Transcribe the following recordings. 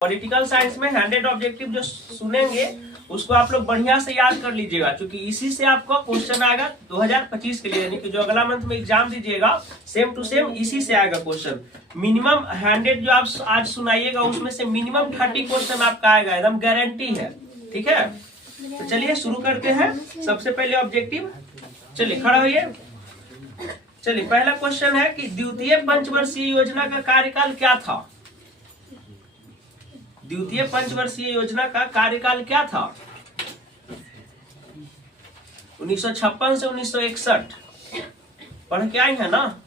Political science में 100 objective जो सुनेंगे उसको आप लोग बढ़िया से याद कर लीजिएगा, क्योंकि इसी से आपको क्वेश्चन आएगा 2025 के लिए, यानी कि जो अगला मंथ में एग्जाम दीजिएगा सेम टू सेम इसी से आएगा क्वेश्चन। मिनिमम 100 जो आप आज सुनाइएगा उसमें से मिनिमम 30 क्वेश्चन आपका आएगा, एकदम गारंटी है। ठीक है, तो चलिए शुरू करते हैं। सबसे पहले ऑब्जेक्टिव, चलिए खड़ा होइए। चलिए पहला क्वेश्चन है कि द्वितीय पंचवर्षीय योजना का कार्यकाल क्या था? द्वितीय पंचवर्षीय योजना का कार्यकाल क्या था? 1956 से 1961 पढ़ के आई है ना।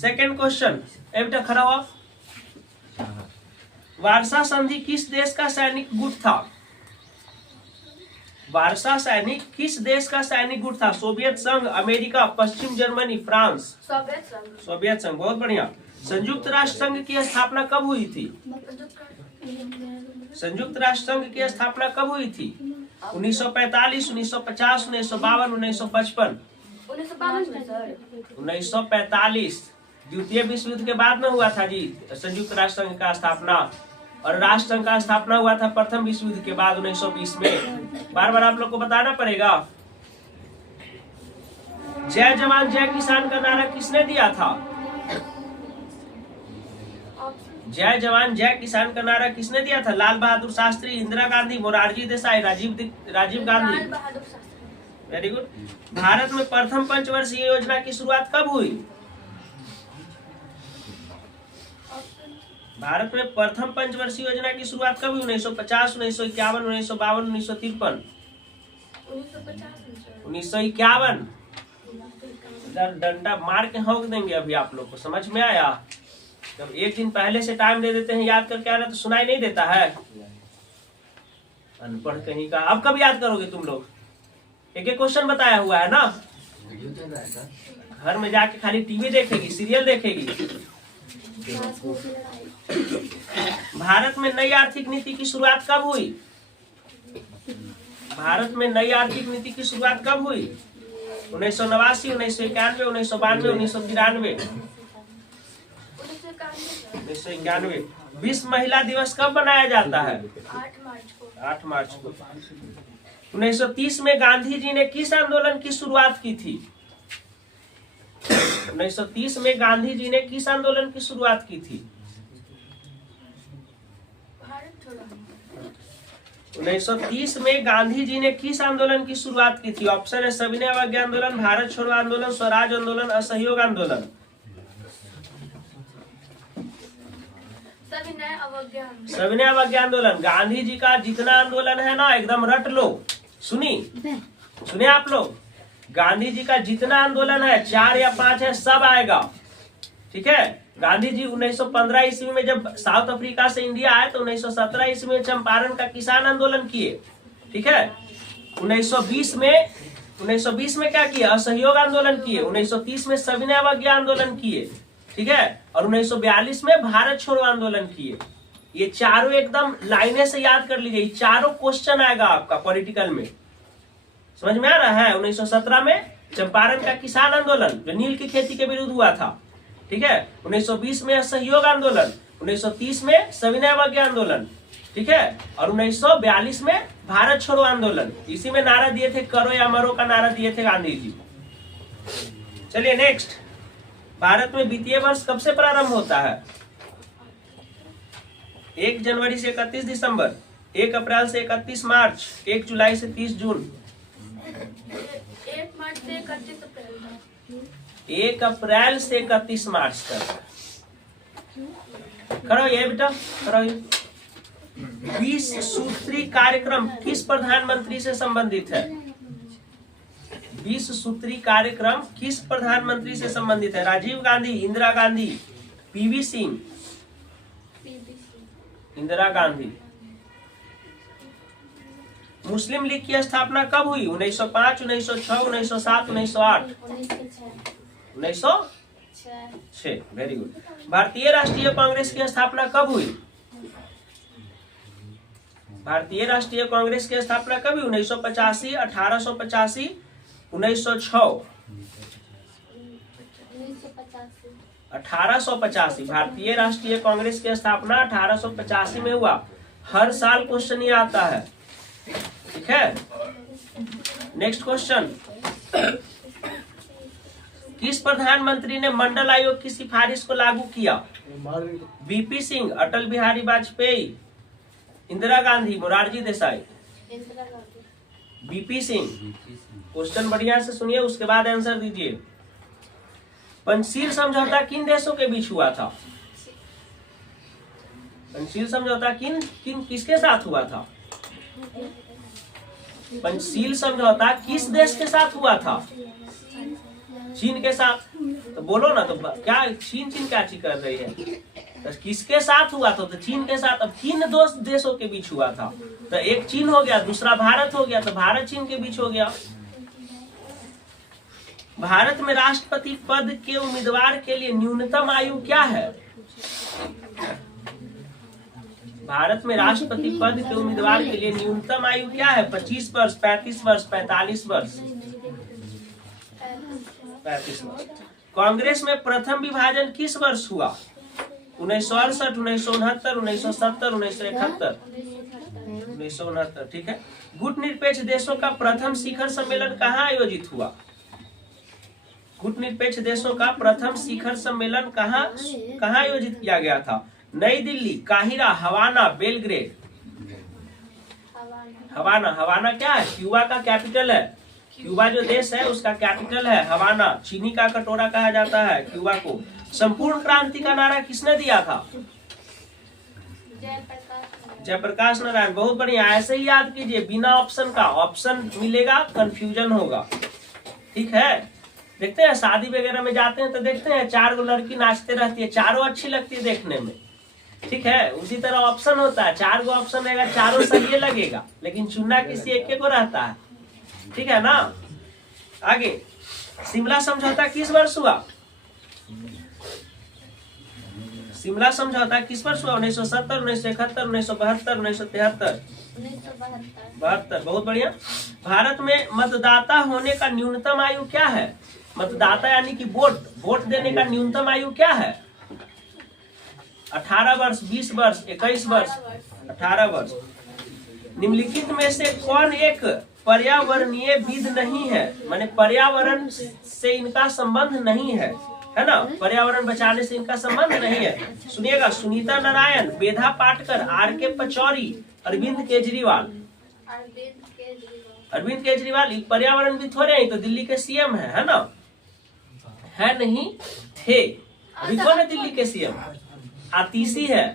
सेकेंड क्वेश्चन, बेटा खड़ा हुआ। वार्सा संधि किस देश का सैनिक गुट था? वार्सा सैनिक किस देश का सैनिक गुट था? सोवियत संघ, अमेरिका, पश्चिम जर्मनी, फ्रांस? सोवियत संघ। बहुत बढ़िया। संयुक्त राष्ट्र संघ की स्थापना कब हुई थी? संयुक्त राष्ट्र संघ की स्थापना कब हुई थी? 1945, 1950, 1952, 1955? 1945। द्वितीय विश्व युद्ध के बाद में हुआ था जी संयुक्त राष्ट्र संघ का स्थापना, और राष्ट्र संघ का स्थापना हुआ था प्रथम विश्व युद्ध के बाद 1920 में। बार बार आप लोग को बताना पड़ेगा। जय जवान जय किसान का नारा किसने दिया था? जय जवान जय किसान का नारा किसने दिया था? लाल बहादुर शास्त्री, इंदिरा गांधी, मोरारजी देसाई, राजीव गांधी? Very good. भारत में प्रथम पंचवर्षीय योजना की शुरुआत कब हुई? भारत में प्रथम पंचवर्षीय योजना की शुरुआत कब हुई? 1950, 1951, 1952, 1953? 1951। डंडा मार के हौक देंगे अभी आप लोग को, समझ में आया? जब एक दिन पहले से टाइम दे देते हैं याद करके आना तो सुनाई नहीं देता है, अनपढ़ कहीं का। अब कब याद करोगे तुम लोग? एक एक क्वेश्चन बताया हुआ है ना। घर में जाके खाली टीवी देखेगी, सीरियल देखेगी। भारत में नई आर्थिक नीति की शुरुआत कब हुई? भारत में नई आर्थिक नीति की शुरुआत कब हुई? 1989, 1991, 1992, 1993? 1991। विश्व महिला दिवस कब मनाया जाता है? 8 मार्च को। 1930 में गांधी जी ने किस आंदोलन की शुरुआत की थी? 1930 में गांधी जी ने किस आंदोलन की शुरुआत की थी? 1930 में गांधी जी ने किस आंदोलन की शुरुआत की थी? ऑप्शन है सविनय अवज्ञा आंदोलन, भारत छोड़ो आंदोलन, स्वराज आंदोलन, असहयोग आंदोलन? सविनय अवज्ञा आंदोलन। गांधी जी का जितना आंदोलन है ना, एकदम रट लो। सुनिए आप लोग, गांधी जी का जितना आंदोलन है 4 या 5 है, सब आएगा। ठीक है। गांधी जी 1915 ईस्वी में जब साउथ अफ्रीका से इंडिया आए तो 1917 ईस्वी में चंपारण का किसान आंदोलन किए। ठीक है। 1920 में क्या किया? असहयोग आंदोलन किए। 1930 में सविनय अवज्ञा आंदोलन किए। ठीक है। और 1942 में भारत छोड़ो आंदोलन किए। ये चारों एकदम लाइने से याद कर लीजिए, चारों क्वेश्चन आएगा आपका पॉलिटिकल में। समझ में आ रहा है? 1917 में चंपारण का किसान आंदोलन जो नील की खेती के विरुद्ध हुआ था। ठीक है। 1920 में असहयोग आंदोलन, 1930 में सविनय अवज्ञा आंदोलन। ठीक है। और 1942 में भारत छोड़ो आंदोलन। इसी में नारा दिए थे करो या मरो का नारा दिए थे गांधी जी। चलिए नेक्स्ट, भारत में वित्तीय वर्ष कब से प्रारंभ होता है? 1 जनवरी से 31 दिसंबर, 1 अप्रैल से 31 मार्च, 1 जुलाई से 30 जून? 1 मार्च से 31 अप्रैल। 1 अप्रैल से 31 मार्च तक। खड़ो ये बेटा, खड़ो ये। 20 सूत्री कार्यक्रम किस प्रधानमंत्री से संबंधित है? 20 सूत्री कार्यक्रम किस प्रधानमंत्री से संबंधित है? राजीव गांधी, इंदिरा गांधी, पीवी सिंह? इंदिरा गांधी। मुस्लिम लीग की स्थापना कब हुई? 1905, 1906, 1907, 1908? 1906। Very good. भारतीय राष्ट्रीय कांग्रेस की स्थापना कब हुई? भारतीय राष्ट्रीय कांग्रेस की स्थापना कब हुई? 1985, 1885, 1906? 1885 भारतीय राष्ट्रीय कांग्रेस की स्थापना 1885 में हुआ। हर साल क्वेश्चन ये आता है, ठीक है। नेक्स्ट क्वेश्चन, किस प्रधानमंत्री ने मंडल आयोग की सिफारिश को लागू किया? BP Singh, Atal Bihari Vajpayee, Indira Gandhi, Morarji Desai. BP Singh. Question बढ़िया से सुनिए, उसके बाद आंसर दीजिए। पंचशील समझौता किन देशों के बीच हुआ था? पंचशील समझौता किसके साथ हुआ था? पंचशील समझौता किस देश के साथ हुआ था? चीन के साथ। तो बोलो ना, तो क्या चीन क्या चीज कर रही है? तो किसके साथ हुआ था? तो चीन के साथ। अब किन दो देशों के बीच हुआ था? तो एक चीन हो गया, दूसरा भारत हो गया, तो भारत चीन के बीच हो गया। भारत में राष्ट्रपति पद के उम्मीदवार के लिए न्यूनतम आयु क्या है? भारत में राष्ट्रपति पद के उम्मीदवार के लिए न्यूनतम आयु क्या है? 25 वर्ष, 35 वर्ष, 45 वर्ष। 35 वर्ष। कांग्रेस में प्रथम विभाजन किस वर्ष हुआ? 1968, 1969, 1970, 1971। 1969, ठीक है। गुटनिरपेक्ष देशों का प्रथम शिखर सम्मेलन कहाँ आयोजित हुआ? गुटनिरपेक्ष देशों का प्रथम शिखर सम्मेलन कहाँ आयोजित किया गया था? नई दिल्ली, काहिरा, हवाना, बेलग्रेड। हवाना क्या है? क्यूबा का कैपिटल है। क्यूबा जो देश है उसका कैपिटल है हवाना। चीनी का कटोरा कहा जाता है क्यूबा को। संपूर्ण क्रांति का नारा किसने दिया था? जयप्रकाश नारायण। बहुत बढ़िया, ऐसे ही याद कीजिए, बिना ऑप्शन का। ऑप्शन मिलेगा कंफ्यूजन होगा, ठीक है। देखते हैं शादी वगैरह में जाते हैं तो देखते हैं 4 लड़की नाचते रहती है, चारों अच्छी लगती है देखने में, ठीक है। उसी तरह ऑप्शन होता है, 4 ऑप्शन रहेगा, चारों सही लगेगा, लेकिन चुनना किसी एक को रहता है, ठीक है ना। आगे, शिमला समझौता किस वर्ष हुआ? शिमला समझौता किस वर्ष हुआ? 1970, 1971, 1972, 1973। 1972। बहुत बढ़िया। भारत में मतदाता होने का न्यूनतम आयु क्या है? मतदाता यानी कि वोट देने का न्यूनतम आयु क्या है? 18 वर्ष, 20 वर्ष, 21 वर्ष, 18 वर्ष। निम्नलिखित में से कौन एक पर्यावरणीय विद नहीं है? माने पर्यावरण से इनका संबंध नहीं है ना। पर्यावरण बचाने से इनका संबंध नहीं है। सुनिएगा, सुनीता नारायण, वेदा पाटकर, आर.के. पचौरी, अरविंद केजरीवाल। अरविंद केजरीवाल पर्यावरण भी थोड़े हैं, तो दिल्ली के सीएम है ना? है नहीं थे। अभी कौन है दिल्ली के सीएम? आतिशी है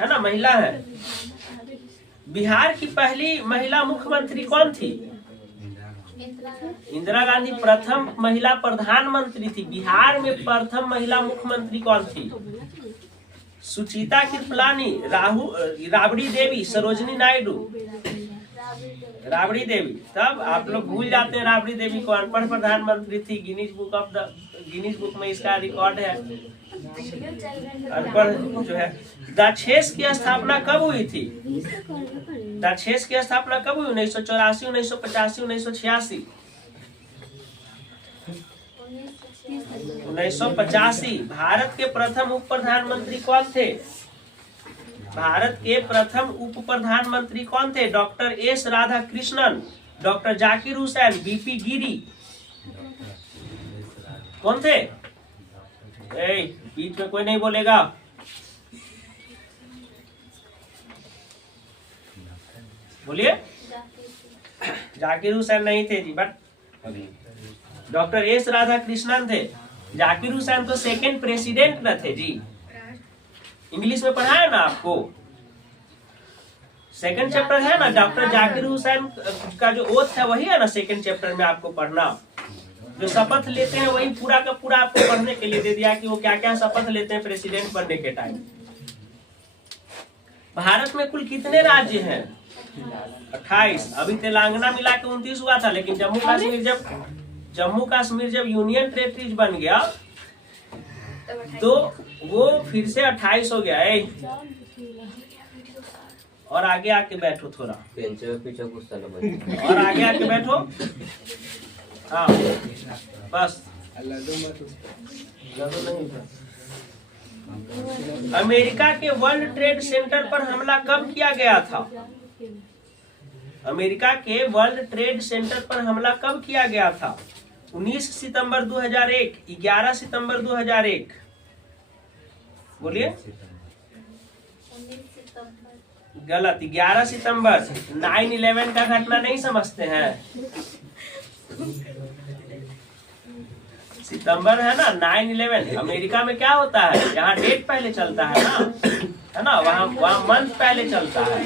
ना, महिला है। बिहार की पहली महिला मुख्यमंत्री कौन थी? इंदिरा गांधी प्रथम महिला प्रधानमंत्री थी। बिहार में प्रथम महिला मुख्यमंत्री कौन थी? सुचिता कृपलानी, राबड़ी देवी, सरोजिनी नायडू। राबड़ी देवी। तब आप लोग भूल जाते हैं राबड़ी देवी को अनपढ़ प्रधानमंत्री थी। गिनीज बुक में इसका रिकॉर्ड है। अनपढ़ जो है। दाक्षेस की स्थापना कब हुई थी? दाक्षेस की स्थापना कब हुई? 1984, 1985, 1986। 1985। भारत के प्रथम उप प्रधानमंत्री कौन थे? भारत के प्रथम उप प्रधानमंत्री कौन थे? Doctor S Radhakrishnan, doctor Zakir Hussain, BP Giri. कौन थे? बीच में कोई नहीं बोलेगा। बोलिए। जाकिर हुसैन नहीं थे जी, बट डॉक्टर एस राधाकृष्णन थे। जाकिर हुसैन तो सेकंड प्रेसिडेंट न थे जी। इंग्लिश में पढ़ा है ना आपको, सेकंड चैप्टर है ना। डॉक्टर जाकिर हुसैन का जो ओथ है वही है ना सेकंड चैप्टर में आपको पढ़ना। जो शपथ लेते हैं वही पूरा का पूरा आपको पढ़ने के लिए दे दिया कि वो क्या क्या शपथ लेते हैं प्रेसिडेंट बनने के टाइम। भारत में कुल कितने राज्य हैं? 28। अभी तेलंगाना मिला के 29 हुआ था, लेकिन जम्मू कश्मीर जब यूनियन टेरिटरीज बन गया तो वो फिर से 28 हो गया है। और आगे आके बैठो थोड़ा, और आगे आके बैठो। हाँ बस, लड्डू नहीं था। अमेरिका के वर्ल्ड ट्रेड सेंटर पर हमला कब किया गया था? अमेरिका के वर्ल्ड ट्रेड सेंटर पर हमला कब किया गया था? 19 सितंबर 2001, 11 सितंबर 2001। बोलिए। 19 सितंबर। गलत, 11 सितंबर। 9/11 का घटना नहीं समझते हैं? सितंबर है ना, 9/11। अमेरिका में क्या होता है, यहाँ डेट पहले चलता है ना, वहाँ मंथ पहले चलता है।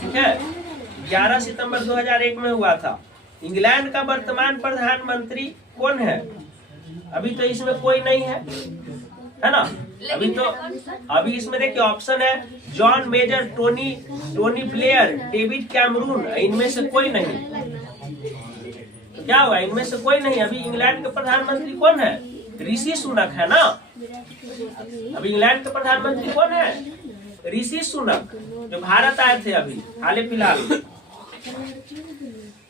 ठीक है, 11 सितंबर 2001 में हुआ था। इंग्लैंड का वर्तमान प्रधानमंत्री कौन है? अभी तो इसमें कोई नहीं है ना? अभी इसमें देखिए ऑप्शन है John Major, Tony Blair, David Cameron. इनमें से कोई नहीं। क्या हुआ, इनमें से कोई नहीं। अभी इंग्लैंड के प्रधानमंत्री कौन है? ऋषि सुनक है ना। अभी इंग्लैंड के प्रधानमंत्री कौन है? ऋषि सुनक, जो भारत आए थे अभी हाल फिलहाल।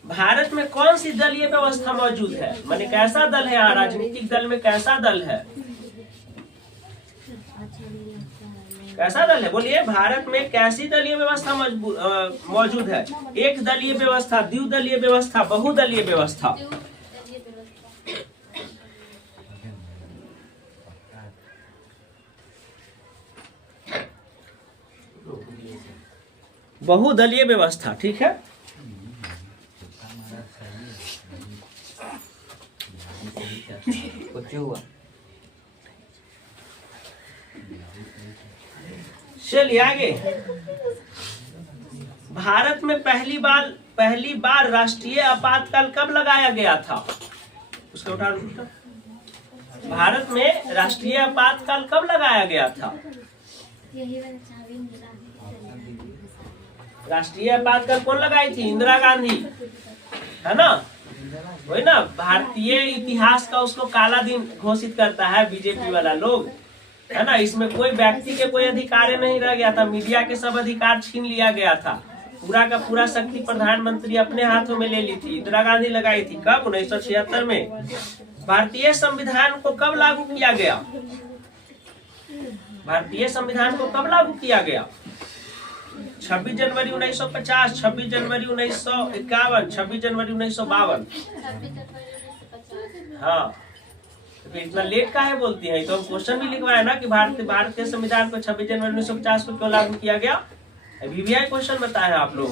भारत में कौन सी दलीय व्यवस्था मौजूद है? माने कैसा दल है यहाँ, राजनीतिक दल में कैसा दल है? कैसा दल है, बोलिए। भारत में कैसी दलीय व्यवस्था मौजूद है? एक दलीय व्यवस्था, द्विदलीय व्यवस्था, बहुदलीय व्यवस्था। बहुदलीय व्यवस्था, ठीक है। चलिए आगे। भारत में पहली बार राष्ट्रीय आपातकाल कब लगाया गया था? उसका उठा। भारत में राष्ट्रीय आपातकाल कब लगाया गया था? राष्ट्रीय आपातकाल कौन लगाई थी? इंदिरा गांधी, है ना? वही ना, भारतीय इतिहास का उसको काला दिन घोषित करता है बीजेपी वाला लोग, है ना। इसमें कोई व्यक्ति के कोई अधिकार नहीं रह गया था। मीडिया के सब अधिकार छीन लिया गया था। पूरा का पूरा शक्ति प्रधानमंत्री अपने हाथों में ले ली थी। इंदिरा गांधी लगाई थी कब? 1976 में। भारतीय संविधान को कब लागू किया गया? भारतीय संविधान को कब लागू किया गया? 26 जनवरी 1950, 26 जनवरी 1951, 26 जनवरी 1952। हाँ, तो इतना लेट का है बोलती है। तो हम क्वेश्चन भी लिखवाए ना कि भारत के संविधान को 26 जनवरी 1950 को क्यों लागू किया गया। अभी भी क्वेश्चन बताया आप लोग।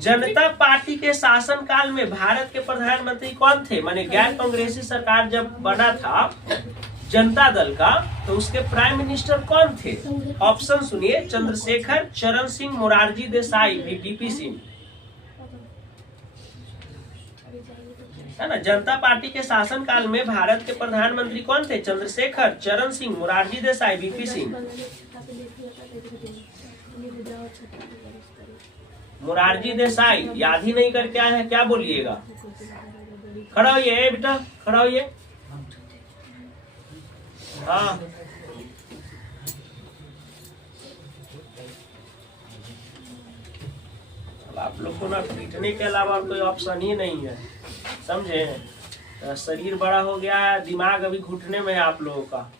जनता पार्टी के शासन काल में भारत के प्रधानमंत्री कौन थे? माने गैर कांग्रेसी सरकार जब बना था जनता दल का, तो उसके प्राइम मिनिस्टर कौन थे? ऑप्शन सुनिए, चंद्रशेखर, चरण सिंह, मोरारजी देसाई, वीपी सिंह, है ना। जनता पार्टी के शासन काल में भारत के प्रधानमंत्री कौन थे? चंद्रशेखर, चरण सिंह, मोरारजी देसाई, वीपी सिंह। मोरारजी देसाई याद ही नहीं करके आए हैं, क्या बोलिएगा? खड़ा होइए बेटा, खड़ा होइए। हाँ, आप लोग को ना पीटने के अलावा कोई ऑप्शन ही नहीं है, समझे। शरीर बड़ा हो गया है, दिमाग अभी घुटने में है आप लोगों का।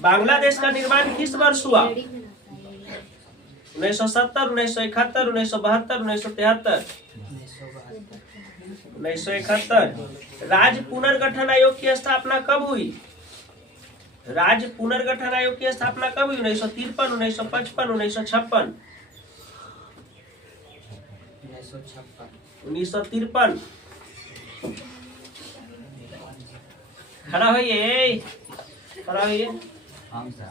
बांग्लादेश का निर्माण किस वर्ष हुआ? 1970, 1971, 1972, 1973। 1971। राज्य पुनर्गठन आयोग की स्थापना कब हुई? राज्य पुनर्गठन आयोग की स्थापना कब हुई? 1953, 1955, 1956। 1953। खड़ा होइए, खड़ा होइए।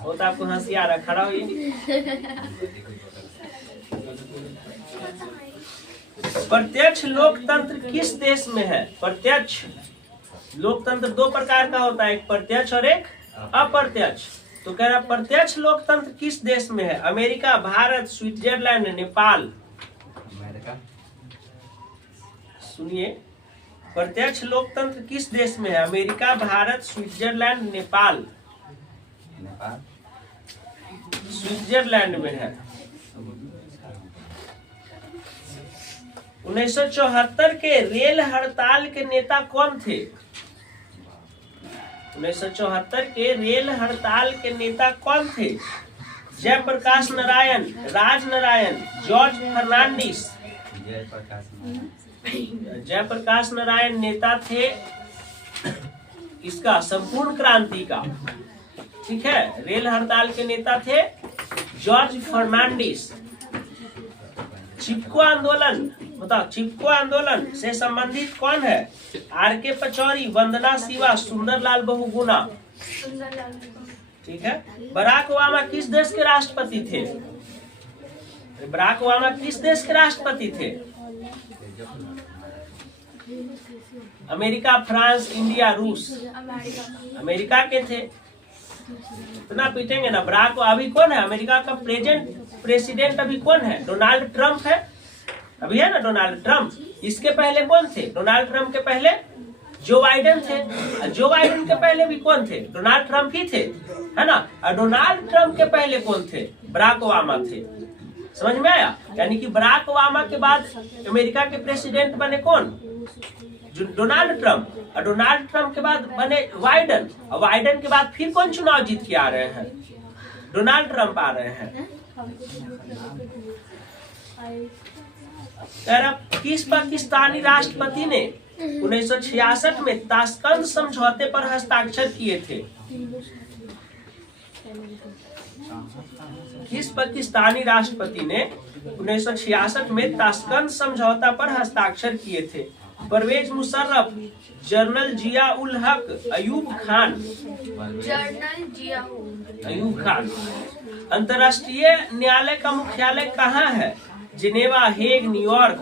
वो तो आपको हंसी आ रहा, खड़ा होइए। प्रत्यक्ष लोकतंत्र किस देश में है? प्रत्यक्ष लोकतंत्र दो प्रकार का होता है, एक प्रत्यक्ष और एक अप्रत्यक्ष। तो कह रहा प्रत्यक्ष लोकतंत्र किस देश में है? America, Bharat, Switzerland, Nepal. सुनिए, प्रत्यक्ष लोकतंत्र किस देश में है? America, Bharat, Switzerland, Nepal. Switzerland में है। 1974 के रेल हड़ताल के नेता कौन थे? 1974 के रेल हड़ताल के नेता कौन थे? जयप्रकाश नारायण, राज नारायण, जॉर्ज फर्नांडिस। जयप्रकाश नारायण नेता थे इसका संपूर्ण क्रांति का, ठीक है। रेल हड़ताल के नेता थे जॉर्ज फर्नांडिस। चिपको आंदोलन, बताओ चिपको आंदोलन से संबंधित कौन है? आर.के. पचौरी, वंदना शिवा, सुंदरलाल बहुगुणा, ठीक है। बराक ओबामा किस देश के राष्ट्रपति थे? बराक ओबामा किस देश के राष्ट्रपति थे? अमेरिका, फ्रांस, इंडिया, रूस। अमेरिका के थे। इतना पीटेंगे ना। बराक अभी कौन है अमेरिका का प्रेसिडेंट अभी कौन है? डोनाल्ड ट्रंप है, अभी है ना डोनाल्ड ट्रंप। इसके पहले कौन थे? डोनाल्ड ट्रंप के पहले जो बाइडेन थे। जो बाइडेन के पहले भी कौन थे? डोनाल्ड ट्रंप ही थे, है ना। और डोनाल्ड ट्रंप के पहले कौन थे? बराक ओबामा थे। समझ में आया? यानी कि बराक ओबामा के बाद अमेरिका के प्रेसिडेंट बने कौन? Donald Trump. और डोनाल्ड ट्रंप के बाद बने बाइडेन। और बाइडेन के बाद फिर कौन चुनाव जीत के आ रहे हैं? डोनाल्ड ट्रंप आ रहे हैं। किस पाकिस्तानी राष्ट्रपति ने 1966 में ताशकंद समझौते पर हस्ताक्षर किए थे? किस पाकिस्तानी राष्ट्रपति ने 1966 में ताशकंद समझौता पर हस्ताक्षर किए थे? परवेज मुशर्रफ, जनरल जिया उल हक, अयूब खान। जनरल जिया अयूब खान। अंतर्राष्ट्रीय न्यायालय का मुख्यालय कहाँ है? Geneva, Hague, New York.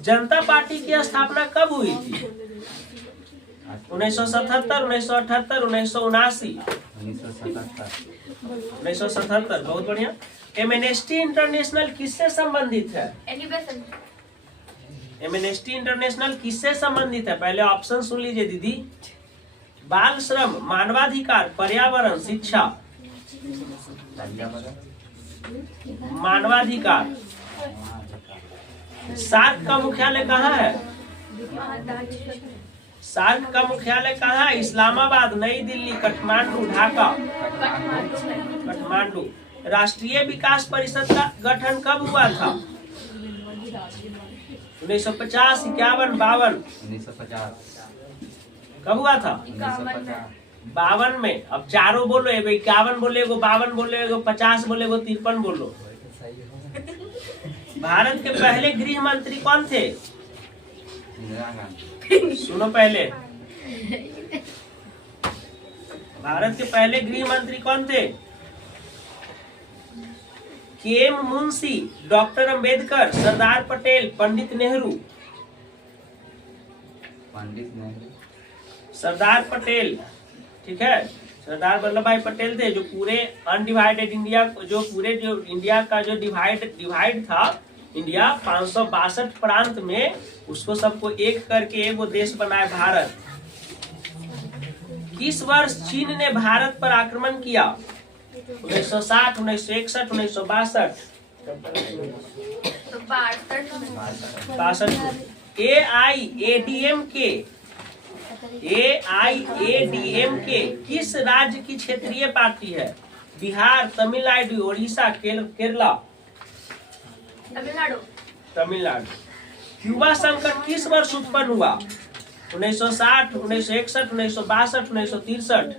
जनता पार्टी की स्थापना कब हुई थी? 1977, 1978, 1979। 1977, बहुत बढ़िया। एमनेस्टी इंटरनेशनल किससे संबंधित है? एमनेस्टी इंटरनेशनल किससे संबंधित है? पहले ऑप्शन सुन लीजिए दीदी। बाल श्रम, मानवाधिकार, पर्यावरण, शिक्षा। मानवाधिकार। सार्क का मुख्यालय कहाँ है? सार्क का मुख्यालय कहाँ है? इस्लामाबाद, नई दिल्ली, काठमांडू, ढाका। काठमांडू। राष्ट्रीय विकास परिषद का गठन कब हुआ था? 1950, 51, 52। 1950। कब हुआ था? 52 में। अब चारों बोलो, एगो 51 बोले, एगो 52 बोले, एगो 50 बोले, एगो 53 बोलो। भारत के पहले गृह मंत्री कौन थे? सुनो पहले, भारत के पहले गृह मंत्री कौन थे? के.एम. मुंशी, डॉक्टर अंबेडकर, सरदार पटेल, पंडित नेहरू। पंडित नेहरू। सरदार पटेल, ठीक है। सरदार वल्लभ भाई पटेल थे जो पूरे अनडिवाइडेड इंडिया, जो इंडिया का जो डिवाइड था, इंडिया 562 प्रांत में, उसको सबको एक करके एक वो देश बनाए भारत। किस वर्ष चीन ने भारत पर आक्रमण किया? 1960, 1961, 1962। 62। AIADMK किस राज्य की क्षेत्रीय पार्टी है? बिहार, तमिलनाडु, उड़ीसा, केरला। तमिलनाडु। क्यूबा संकट किस वर्ष उत्पन्न हुआ? 1960, 1961, 1962, 1963।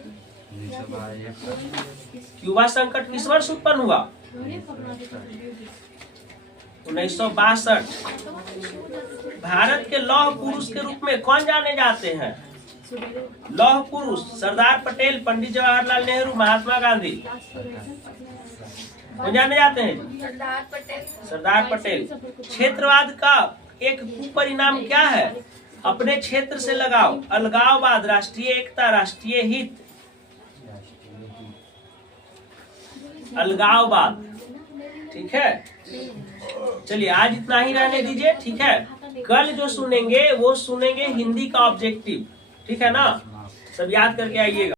क्यूबा संकट किस वर्ष उत्पन्न हुआ? 1962। भारत के लौह पुरुष के रूप में कौन जाने जाते हैं? लौह पुरुष सरदार पटेल, पंडित जवाहरलाल नेहरू, महात्मा गांधी। कौन जाने जाते हैं? सरदार पटेल। क्षेत्रवाद का एक कुपरिणाम क्या है? अपने क्षेत्र से लगाव, अलगाववाद, राष्ट्रीय एकता, राष्ट्रीय हित। अलगाववाद, ठीक है। चलिए आज इतना ही रहने दीजिए, ठीक है। कल जो सुनेंगे वो सुनेंगे हिंदी का ऑब्जेक्टिव, ठीक है ना। सब याद करके आइएगा।